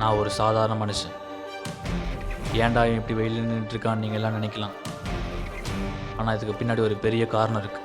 நான் ஒரு சாதாரண மனுஷன். ஏன்டா இப்படி வெயிலில் நின்றுட்டுருக்கான்னு நீங்கள் எல்லாம் நினைக்கலாம். ஆனால் இதுக்கு பின்னாடி ஒரு பெரிய காரணம் இருக்குது.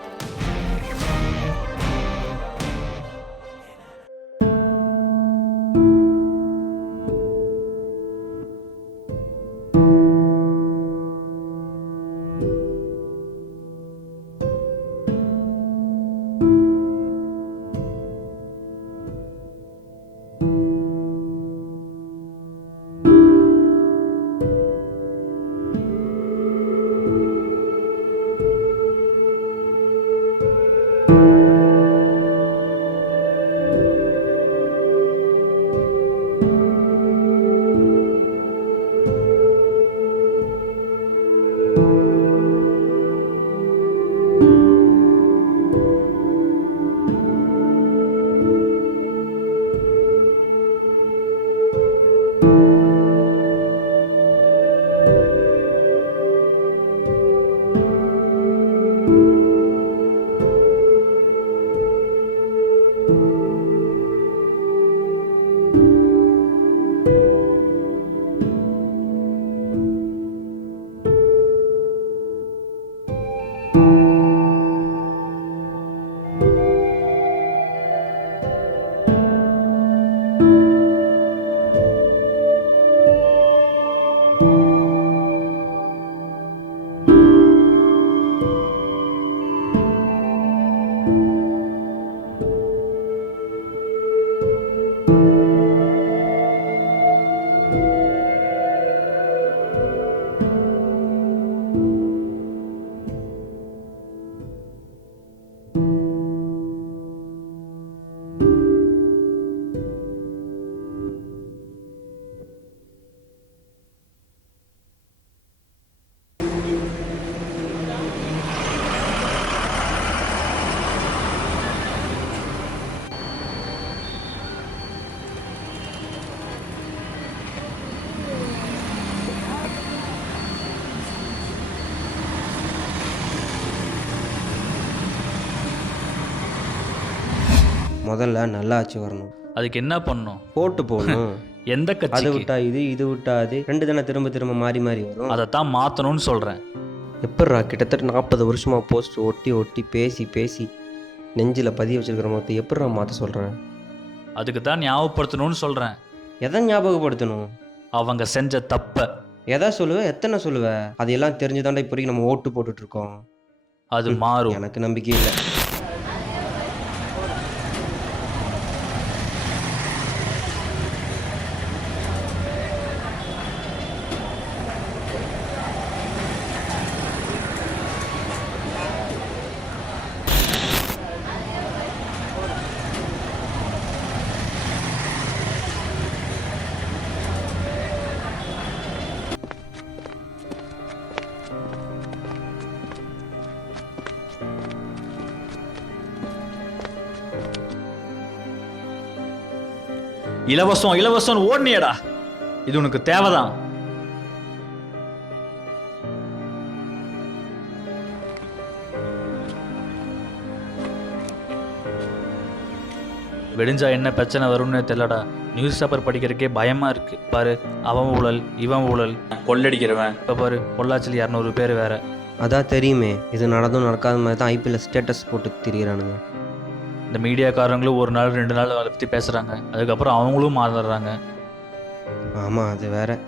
முதல்ல நல்லா ஆச்சு வரணும். அதுக்கு என்ன பண்ணணும்? போட்டு போகணும். எந்த அது கட்சி? விட்டா இது விட்டா அது, ரெண்டு தானே திரும்ப திரும்ப மாறி மாறி வரும். அதைத்தான் மாற்றணும்னு சொல்கிறேன். எப்பட்றா கிட்டத்தட்ட 40 வருஷமாக போஸ்ட் ஒட்டி ஒட்டி பேசி பேசி நெஞ்சில் பதிய வச்சிருக்கிற மொத்தம் எப்பட்றா மாற்ற சொல்கிறேன்? அதுக்கு தான் ஞாபகப்படுத்தணும்னு சொல்கிறேன். எதை ஞாபகப்படுத்தணும்? அவங்க செஞ்ச தப்பை. எதை சொல்லுவேன், எத்தனை சொல்லுவேன்? அதையெல்லாம் தெரிஞ்சுதாண்டா இப்போ வரைக்கும் நம்ம ஓட்டு போட்டுட்ருக்கோம். அது மாறும். எனக்கு நம்பிக்கை இல்லை. இலவசம் இலவசம் ஓடுனியடா. இது உனக்கு தேவைதான். வெடிஞ்சா என்ன பிரச்சனை வரும்னு தெரியலடா. நியூஸ் பேப்பர் படிக்கிறதுக்கே பயமா இருக்கு. பாரு, அவன் ஊழல் இவன் ஊழல், கொள்ளடிக்கிறவன். இப்போ பாரு, பொள்ளாச்சியில் 200 பேர் வேற. அதான் தெரியுமே, இது நடந்தும் நடக்காத மாதிரி தான் ஐபிஎல் ஸ்டேட்டஸ் போட்டு திரிகிறானுங்க. இந்த மீடியாக்காரங்களும் ஒரு நாள் 2 நாள் அதை பற்றி பேசுகிறாங்க. அதுக்கப்புறம் அவங்களும் மாறிடுறாங்க. ஆமாம், அது வேற.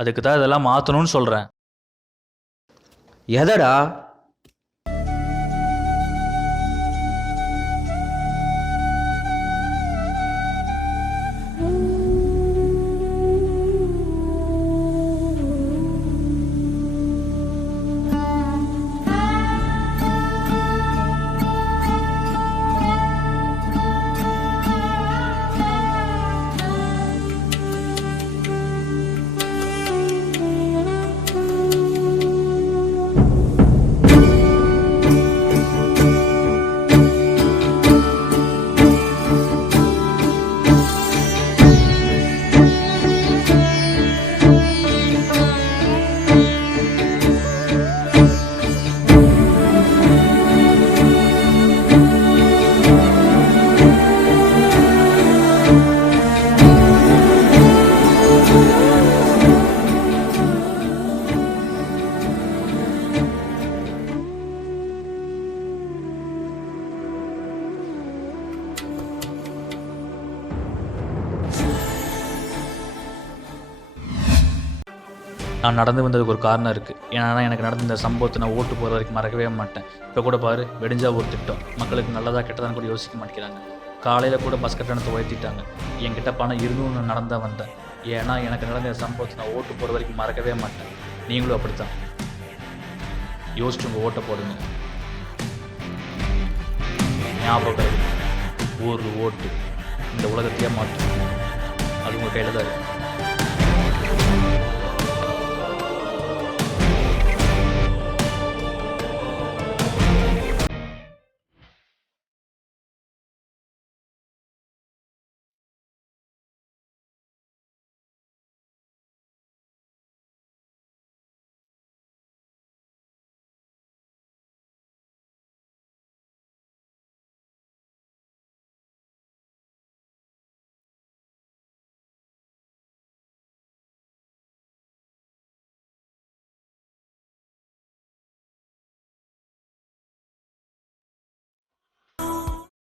அதுக்கு தான் இதெல்லாம் மாற்றணும்னு சொல்கிறேன். எதடா? நான் நடந்து வந்ததுக்கு ஒரு காரணம் இருக்குது. ஏன்னா எனக்கு நடந்த இந்த சம்பவத்தை நான் ஓட்டு போகிற வரைக்கும் மறக்கவே மாட்டேன். இப்போ கூட பாரு, வெடிஞ்சா ஒரு திட்டம், மக்களுக்கு நல்லதா கெட்டதான்னு கூட யோசிக்க மாட்டேங்கிறாங்க. காலையில் கூட பஸ் கட்டணத்தை உயர்த்திட்டாங்க. என்கிட்ட பணம் இருந்தும் நான் நடந்தான் வந்தேன். ஏன்னா எனக்கு நடந்த இந்த சம்பவத்தை நான் ஓட்டு போகிற வரைக்கும் மறக்கவே மாட்டேன். நீங்களும் அப்படித்தான். யோசிச்சு உங்கள் ஓட்டை போடுங்க. ஞாபகம், ஒரு ஓட்டு இந்த உலகத்தையே மாற்றும். அது உங்கள் கையில் தான் இருக்குது.